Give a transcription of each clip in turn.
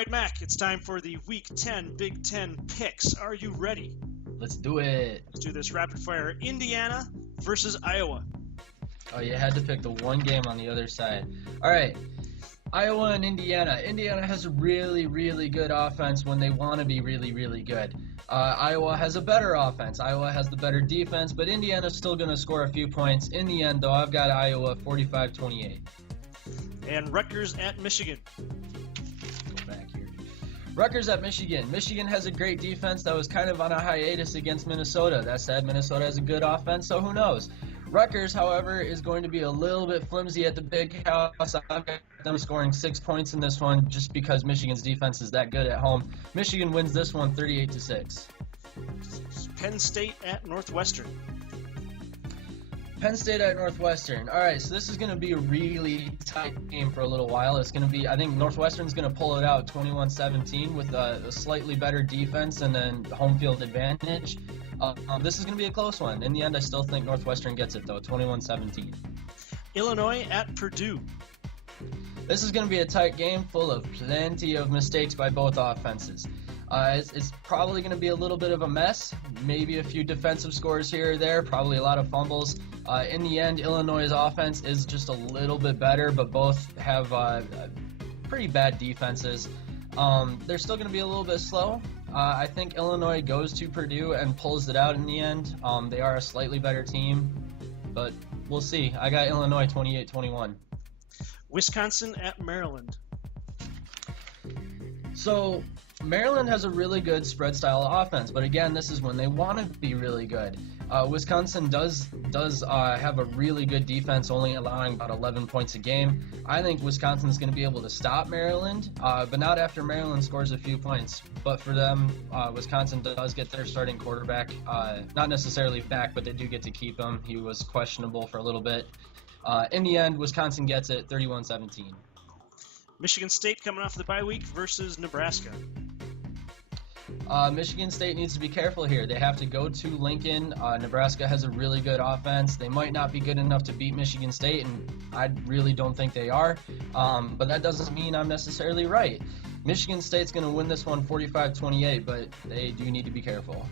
All right, Mac, it's time for the Week 10 Big Ten picks. Are you ready? Let's do it. Let's do this rapid fire. Indiana versus Iowa. Oh, you had to pick the one game on the other side. All right, Iowa and Indiana. Indiana has a really, really good offense when they want to be really, really good. Iowa has a better offense. Iowa has the better defense, but Indiana's still going to score a few points. In the end, though, I've got Iowa 45-28. And Rutgers at Michigan. Go back here. Rutgers at Michigan. Michigan has a great defense that was kind of on a hiatus against Minnesota. That said, Minnesota has a good offense, so who knows? Rutgers, however, is going to be a little bit flimsy at the big house. I've got them scoring 6 points in this one just because Michigan's defense is that good at home. Michigan wins this one 38-6. Penn State at Northwestern. Penn State at Northwestern. All right, so this is going to be a really tight game for a little while. It's going to be, I think Northwestern's going to pull it out 21-17 with a slightly better defense and then home field advantage. This is going to be a close one. In the end, I still think Northwestern gets it, though, 21-17. Illinois at Purdue. This is going to be a tight game full of plenty of mistakes by both offenses. It's probably going to be a little bit of a mess, maybe a few defensive scores here or there, probably a lot of fumbles. In the end, Illinois' offense is just a little bit better, but both have pretty bad defenses. They're still going to be a little bit slow. I think Illinois goes to Purdue and pulls it out in the end. They are a slightly better team, but we'll see. I got Illinois 28-21. Wisconsin at Maryland. So Maryland has a really good spread style offense, but again, this is when they want to be really good. Wisconsin does have a really good defense, only allowing about 11 points a game. I think Wisconsin's going to be able to stop Maryland, but not after Maryland scores a few points. But for them, Wisconsin does get their starting quarterback, not necessarily back, but they do get to keep him. He was questionable for a little bit. In the end, Wisconsin gets it 31-17. Michigan State coming off the bye week versus Nebraska. Michigan State needs to be careful here. They have to go to Lincoln. Nebraska has a really good offense. They might not be good enough to beat Michigan State, and I really don't think they are. But that doesn't mean I'm necessarily right. Michigan State's going to win this one 45-28, but they do need to be careful.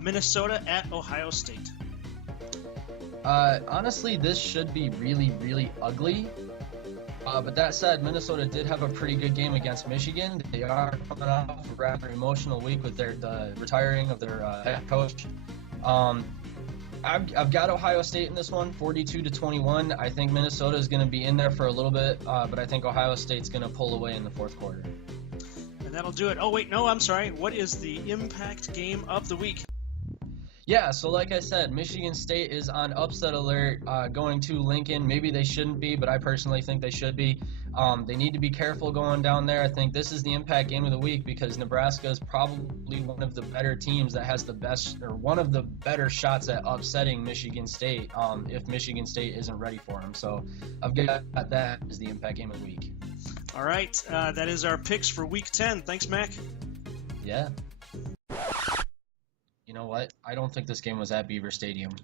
Minnesota at Ohio State. Honestly, this should be really, really ugly. But that said, Minnesota did have a pretty good game against Michigan. They are coming off a rather emotional week with the retiring of their head coach. I've got Ohio State in this one, 42-21. I think Minnesota is going to be in there for a little bit, but I think Ohio State's going to pull away in the fourth quarter. And that'll do it. Oh, wait, no, I'm sorry. What is the impact game of the week? Yeah, so like I said, Michigan State is on upset alert going to Lincoln. Maybe they shouldn't be, but I personally think they should be. They need to be careful going down there. I think this is the impact game of the week because Nebraska is probably one of the better teams that has the best or one of the better shots at upsetting Michigan State if Michigan State isn't ready for them. So I've got that as the impact game of the week. All right, that is our picks for Week 10. Thanks, Mac. Yeah. You know what? I don't think this game was at Beaver Stadium.